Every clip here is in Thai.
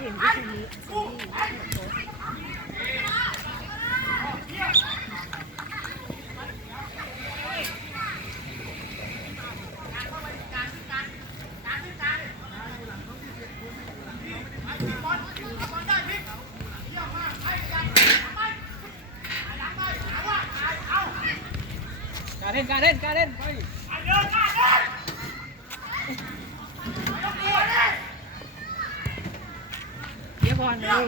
เห็นที่ทีนี้การเล่นการเล่นการเล่นไป เดี๋ยวบ อลเลย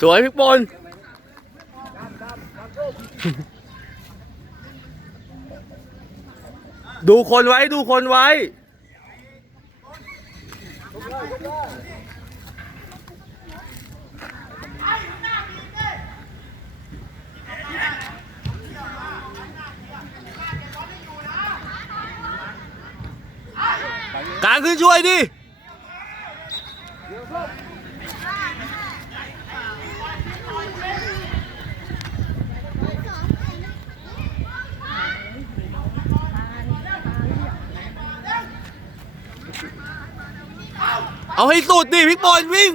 สวยพลิกบอลดูคนไว้ดูคนไว้ กลางขึ้นช่วยดิเอาให้สุดดิพิกบอลวิ่ง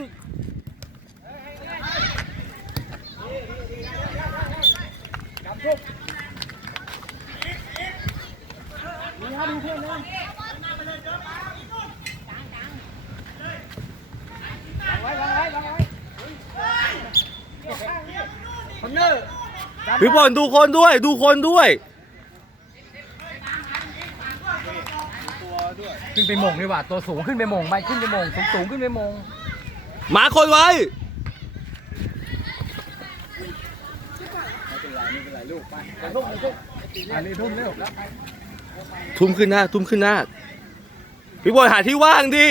ไว้วางไว้วางไว้คอนนอ พิกบอลดูคนด้วย ดูคนด้วย ขึ้นไปมงดีกว่าตัวสูงขึ้นไปมงไปขึ้นไปมงสูงสูงขึ้นไปมงหมาคนไว้ทุ่มเร็วทุ่มขึ้นหน้า ทุ่มขึ้นหน้า พี่บอยหาที่ว่างดิ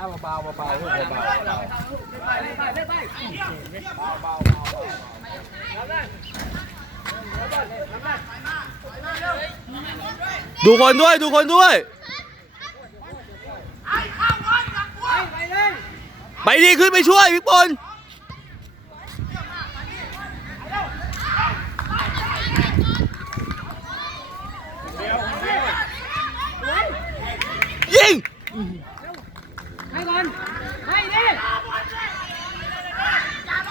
เบานะเบาเบาเบาเบาเบาดูคนด้วย ดูคนด้วยไปดีขึ้นไปช่วยพี่ปนลยิง ให้ก่อนให้ดิ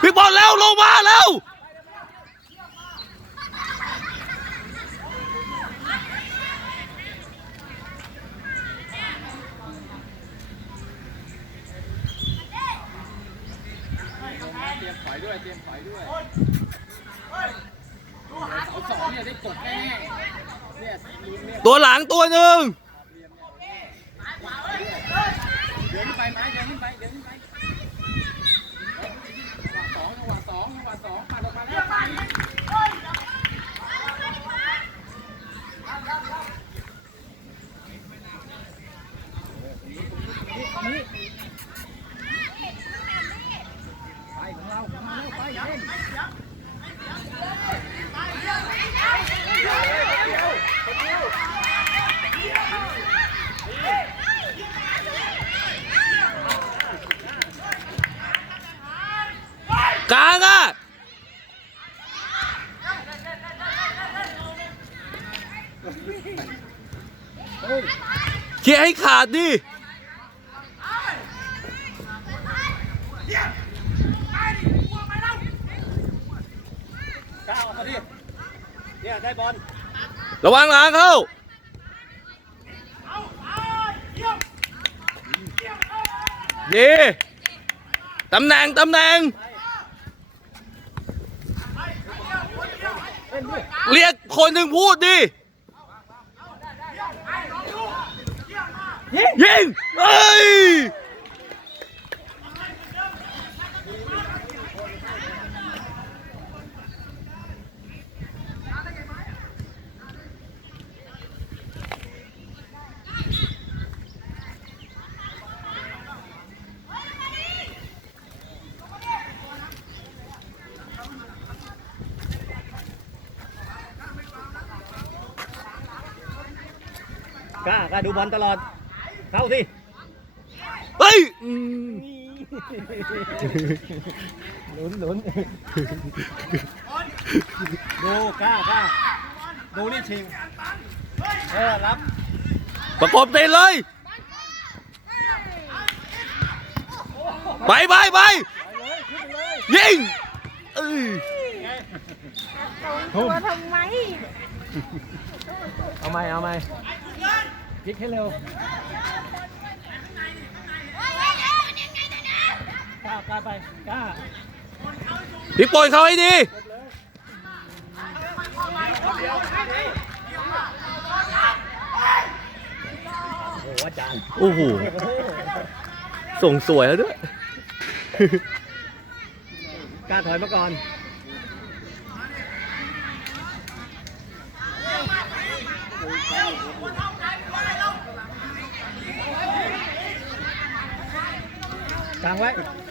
พี่บอลแล้วลงมาแล้ว เตรียมถอย ด้วยเตรียมถอยด้วยเสาสองเนี่ยได้กดแน่ๆเนี่ยลุ้นเนี่ยตัวหลังตัวหนึ่ง เดินขึ้นไปไหมเดินขึ้นไปเดินขึ้นไปจังหวะสองจังหวะสองจังหวะสองปัดออกมาแล้ว ไปของเราของเราไปเล่น กลางอะเคลียร์ให้ขาดดิเนี่ยได้บอล ระวังหลังเข้าดีตำแหน่งตำแหน่ง เรียกคนหนึ่งพูดดิ ยิงเอ้ย ดูบอลตลอด เข้าสิ เฮ้ยอืมลุ้นลุ้นดูกล้ากล้าดูนี่ชิง เออ รับ ประกบติดเลย ไปไปไปยิงเอ้ยตัวทำไม เอาไหมเอาไหม พลิกให้เร็วกล้ากล้าไปกล้าพี่ปนเขาให้ดีโอ้อาจารย์โอ้โหส่งสวยแล้วด้วย กล้าถอยมาก่อน บังไว้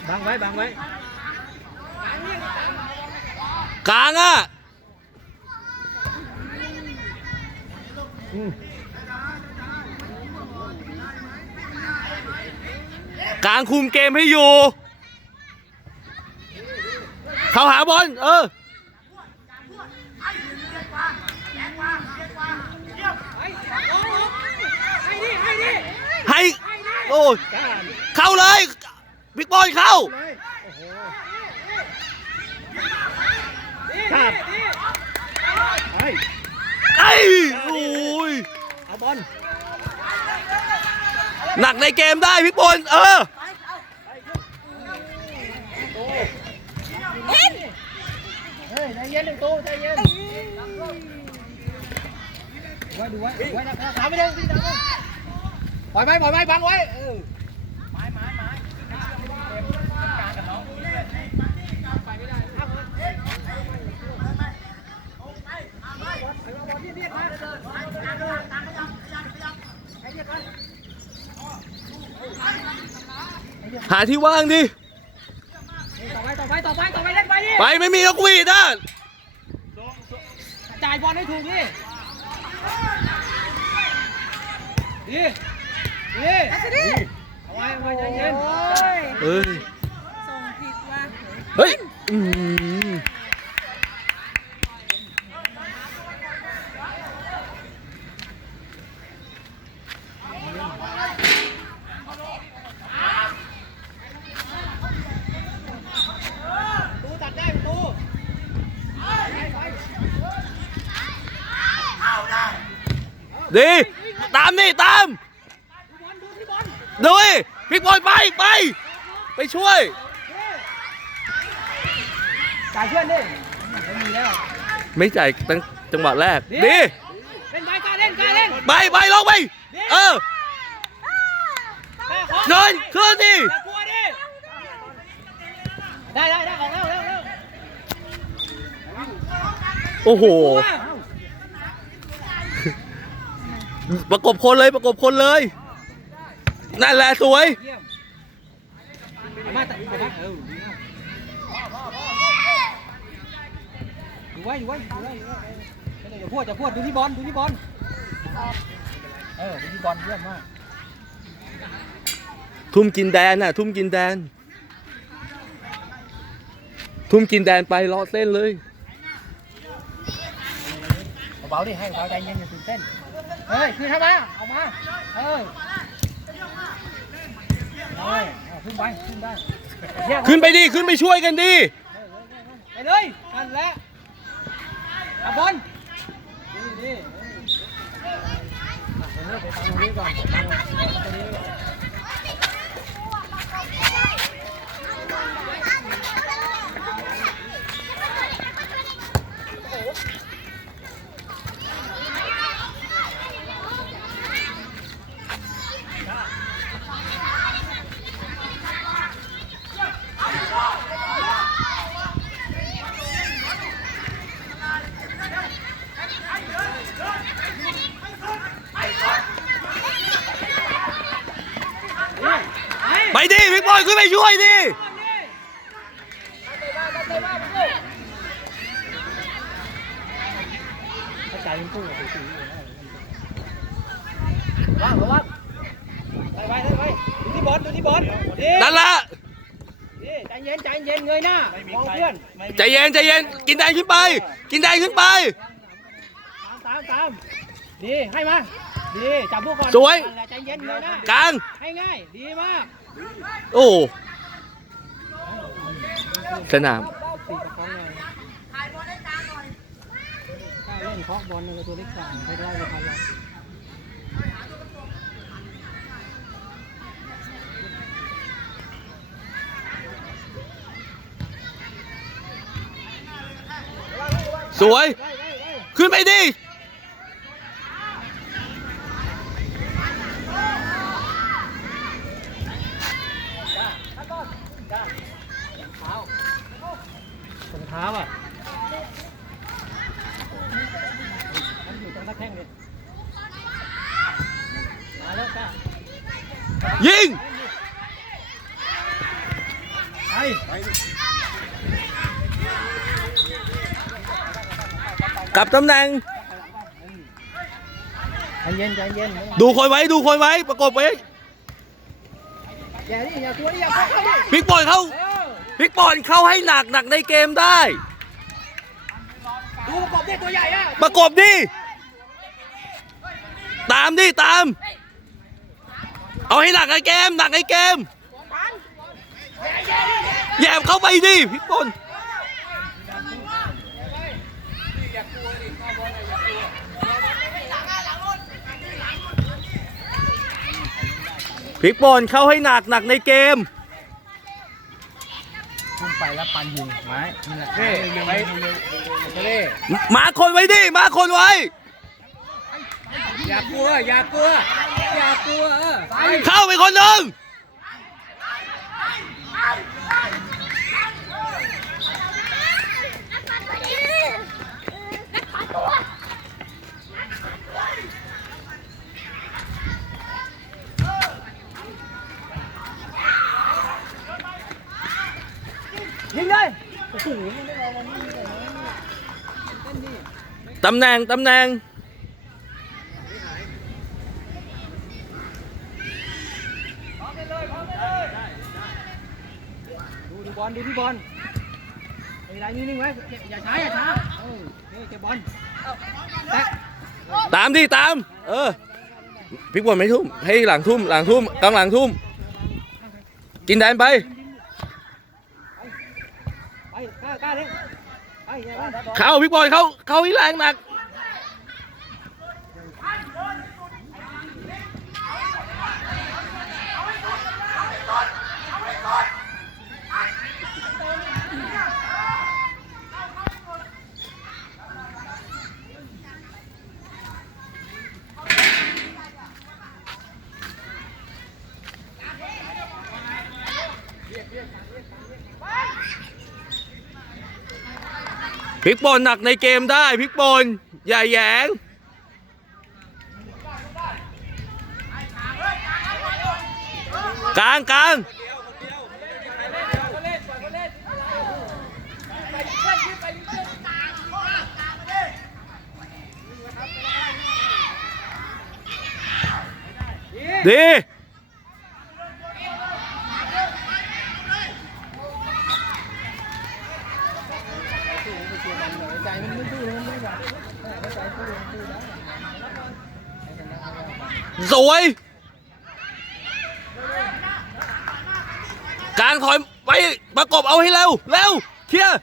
บังไว้ บังไว้ กลางอะอืมกลางคุมเกมให้อยู่ เขาหาบอล เออให้ดิให้ดิให้โอ้ยกล้าเข้าเลย บิ๊กบอลเข้าเลยโอ้โหดิครับดิเฮ้ยไอ้โอ้ยเอาบอลหนักในเกมได้พี่บอลเออเฮ้ยใจเย็นหนึ่งตู้ใจเย็นไว้ดูไว้ไว้นะถามไม่ได้พี่ถามไม่ได้ปล่อยไว้ปล่อยไว้บังไว้ หาที่ว่างดิ ต่อไปต่อไปต่อไปต่อไปเล่นไปดิไปไม่มีนกหวีดนะจ่ายบอลให้ถูกดิดิดิเอาไว้เอาไว้ใจเย็น เอ้ย ส่งผิดว่ะ เฮ้ยอืม ตูตัดได้ตู ดี ตามนี่ตาม บอลดูที่บอล ดูดิบิ๊กบอลไปไป ไปช่วย จ่ายเพื่อนดิไม่มีแล้ว ไม่จ่ายตั้งจังหวะแรกดีดี เล่นไปกล้าเล่นกล้าเล่นไปไปลงไป เออกล้าขอขึ้นขึ้นดิอย่ากลัวดิได้ได้ได้ออกแล้วเร็วเร็วโอ้โหกลัวประกบคนเลยประกบคนเลย นั่นแหละสวย เยี่ยมเอามาแต่เอามาเออดีมากอยู่ ไว้อยู่ไว้อยู่ไว้อยู่ไว้เออเดี๋ยวพูดจะพูดดูที่บอลดูที่บอลเออดูที่บอลเยี่ยมมากทุ่มกินแดนน่ะ ทุ่มกินแดน ทุ่มกินแดนไปรอเส้นเลยเบาๆดิให้เบาใจเย็นอย่าตื่นเต้นเฮ้ยคือทำไมเอามาเออเฮ้ยเอาขึ้นไปขึ้นได้เยี่ยมขึ้นไปดิขึ้นไปช่วยกันดิไปเลยนั่นแหละ เอบอลดีดีผมเลือกไปตรงนี้ก่อนตรงนี้ก่อน ไปดิบิ๊กบอลขึ้นไปช่วยดิถ้าใจมันตู้สีสีว่างระวังไปไปไปไปดูที่บอลดูที่บอลดีนั่นละเย็นใจเย็นเงยหน้ามองเพื่อนใจเย็นใจเย็นกินแดงขึ้นไป กินแดงขึ้นไปตามตามตามดีให้มาดีจับพวกก่อนสวยนั่นแหละใจเย็นเงยหน้ากลางให้ง่ายดีมาก โอ้ สนาม ตีกับเขาเลยถ้างหน่อยถ้าเล่นเคาะบอลในตัวเล็กกลางให้ไล่ไปทันเราสวย ขึ้นไปดิ ถุงเท้าอะมันอยู่ตรงหน้าแข้งเลยมาแล้วก้า ยิง ไป กลับตำแหน่งใจเย็นใจเย็นดูคนไว้ดูคนไว้ประกบไว้อย่าดิอย่าตัวดิอย่าเข้าดิพลิกบอลเข้าเออพลิกบอลเข้าให้หนักหนักในเกมได้ดูประกบดิตัวใหญ่อะประกบดิตามดิตาม เอาให้หนักในเกมหนักในเกมแยบเข้าไปดิพลิกบอล พลิกบอลเข้าให้หนักหนักในเกมพุ่งไปแล้วปันยิงไม้นี่แหละเฮ้ยไปเฮ้ยมาคนไว้ดิมาคนไว้ อย่ากลัว อย่ากลัว อย่ากลัวเออไปเข้าไปคนหนึ่งยิงเลย ตำแหน่งตำแหน่งดูดูบอลดูที่บอลไอ้ไรนิ่งๆไว้อย่าช้าอย่าช้าเออเฮ้ยเก็บบอลแตะตามดิตาม เออพลิกบอลไม่ทุ่มให้หลังทุ่มหลังทุ่มกลางหลังทุ่ม กินแดนไปไปกล้ากล้า เข้าพลิกบอลเข้าเข้าให้แรงหนัก พลิกบอลหนักในเกมได้พลิกบอลอย่าแยงกลางกลางดี ใจมันไม่ดื้อมันไม่แบบใจสู้สู้ได้ สวย กางถอยไปประกบเอาให้เร็วเร็วเคลียร์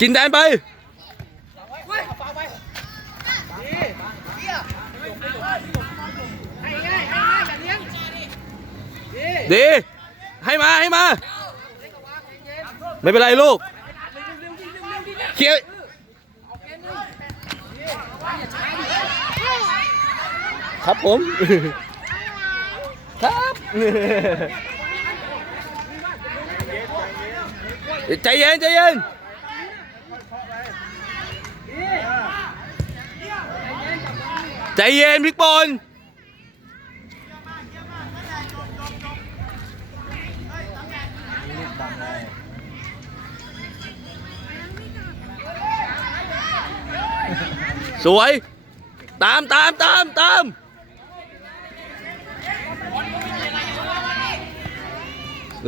กินแดนไปดีดีให้มา ให้มา ไม่เป็นไรลูกเคลียร์ ครับผม ครับใจเย็นใจเย็นใจเย็นพลิกบอลสวย ตามตามตามตาม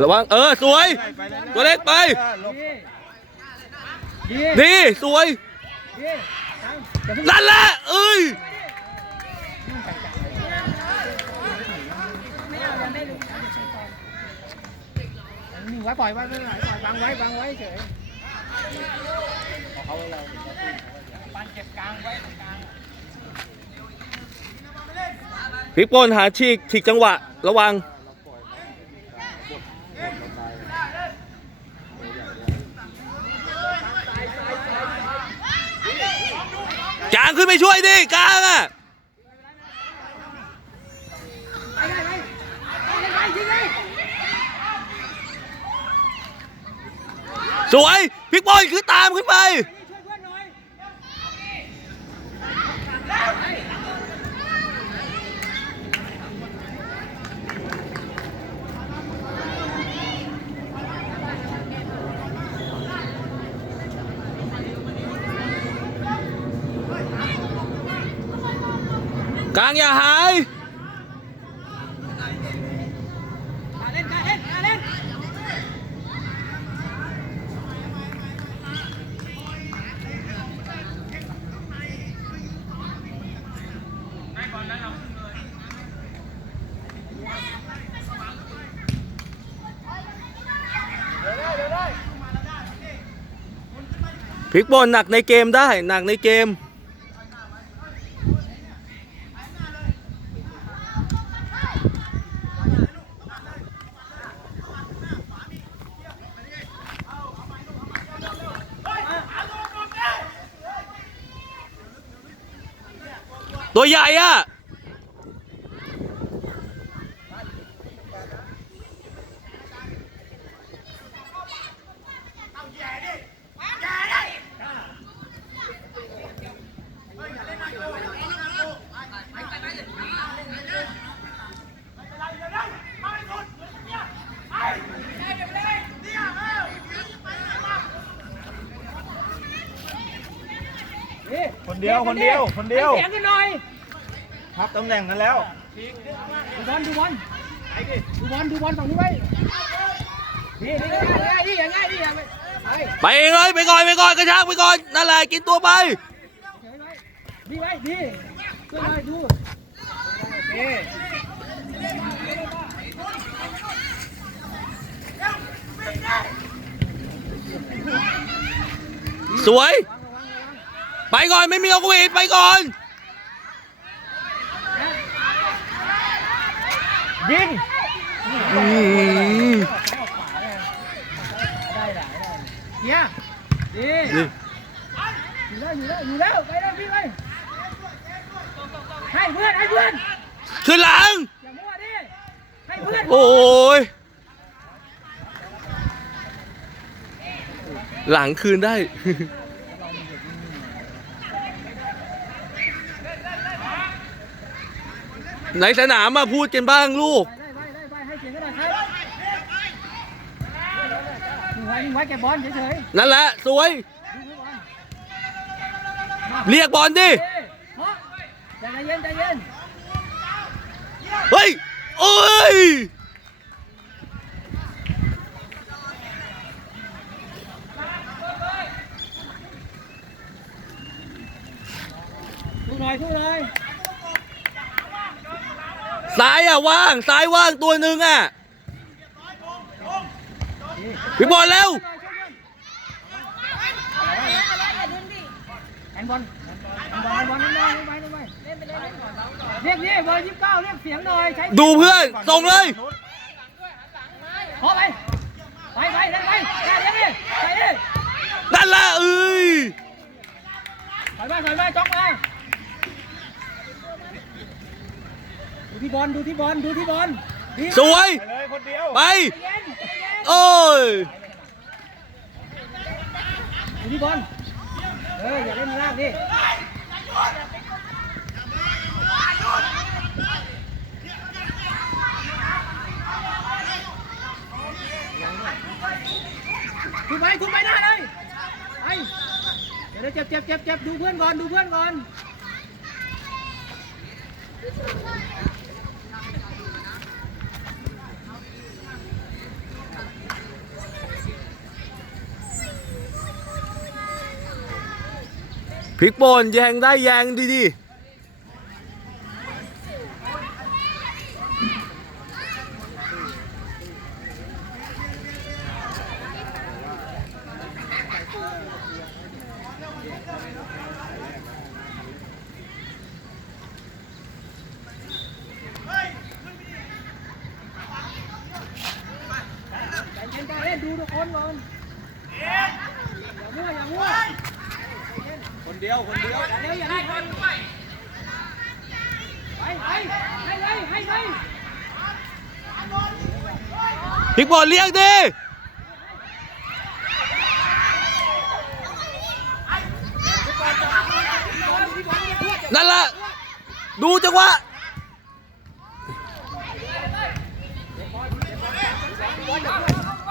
ระวังเออสวยไปเลยนะตัวเล็กไปเออหลบดีดีสวยดีตามอย่าเพิ่งนั่นแหละเอ้ยนิ่งไว้ปล่อยไว้ไม่ไหวปล่อยบังไว้บังไว้เฉยปันเก็บกลางไว้ตรงกลางพลิกบอลหาฉีกฉีกจังหวะระวัง กลางขึ้นไปช่วยดิกลางอะไปได้ไปไปไปยิงเลยสวยพิกบอลคือตามขึ้นไป ช่วยเพื่อนหน่อย กลางอย่าหาย มาเล่นมาเล่นมาเล่น พลิกบอลหนักในเกมได้หนักในเกม ตัวใหญ่อะ นี่ คนเดียวคนเดียวคนเดียวให้เสียงกันหน่อยครับตำแหน่งกันแล้วดูบอลดูบอลดูบอลดูบอลฝั่งนี้ไว้นี่นี่นี่ง่ายดิอย่างง่ายดิอย่างไปไปไปเองเลยไปก่อนไปก่อนกระชากไปก่อนนั่นแหละกินตัวไปเฉยไว้ดีไว้ดีช่วยหน่อยดูโอเคสวย ไปก่อนไม่มีโอกวีดไปก่อน ยิงอืมได้ได้ได้เฮียดีอยู่แล้วอยู่แล้วอยู่แล้วไปเลยพี่ไปให้เพื่อนให้เพื่อนขึ้นหลังอย่ามั่วดิให้เพื่อนโอ้ยหลังคืนได้ ในสนามมาพูดกันบ้างลูกได้ไปได้ไปให้เสียงกันหน่อยครับยิงไว้ยิงไว้เก็บบอลเฉยนั่นแหละสวยๆดูบอลเรียกบอลดิเฮ้ยเพราะใจเย็นใจเย็น เฮ้ย โอ้ย ดูหน่อยดูหน่อย ซ้ายอะ ว่างซ้ายว่างตัวหนึ่งอะพี่บอลเร็วแอนบอลแอนบอลแอนบอลนั่นเลยไปนั่นไปเรียกนี่เบอร์ยี่สิบเก้าเรียกเสียงหน่อยใช้ดูเพื่อนส่งเลยขอไปไปไปเล่นไปแค่นี้ไปดินั่นแหละเอ้ยถอยมาถอยมาจ้องมา ที่บอลดูที่บอลดูที่บอลดีสวยไปเลยคนเดียวไปใจเย็นใจเย็นโอ้ย ดูที่บอลเอออย่าเล่นลากดิคุณไปคุณไปหน้าเลยไปเดี๋ยวเจ็บเจ็บเจ็บเจ็บดูเพื่อนก่อนดูเพื่อนก่อน พริกป่นแยงได้แยงดีใจเย็นใจเย็นดูทุกคนก่อนอย่ามั่วอย่ามั่ว คนเดียวคนเดียว อย่าเร็วอย่ารีบไปไปให้เลยให้เลย ๆพลิก บอลเลี้ยงดีนั่นแหละดูจังหวะ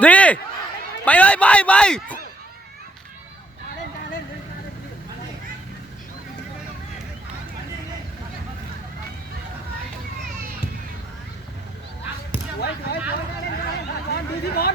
ดีไปเลยไปไป สวยสวยสวยเล่นเล่นบอลดูที่บอล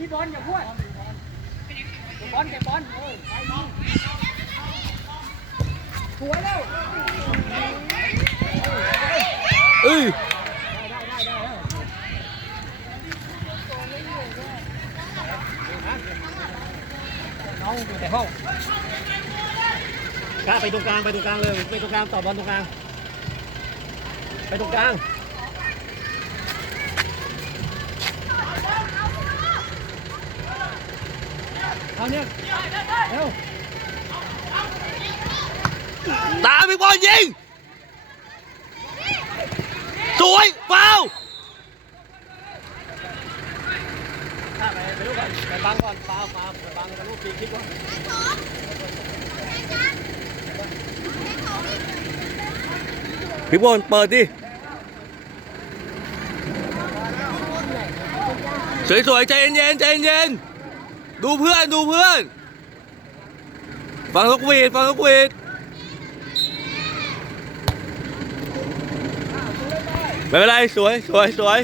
ที่ บอลอย่าพูดเก็บบอลเก็บบอลเออไปยิงสวยแล้วเอ้ยน้องอยู่แต่ห้องกล้าไปตรงกลางไปตรงกลางเลยไปตรงกลางต่อบอลตรงกลาง ไปตรงกลาง เอาเนี่ยเร็วตามพลิกบอลยิงสวยฟาวล์ข้ ดูเพื่อนดูเพื่อนฟังลูกวีดฟังลูกวีดไม่เป็นไรสวยสวยสวย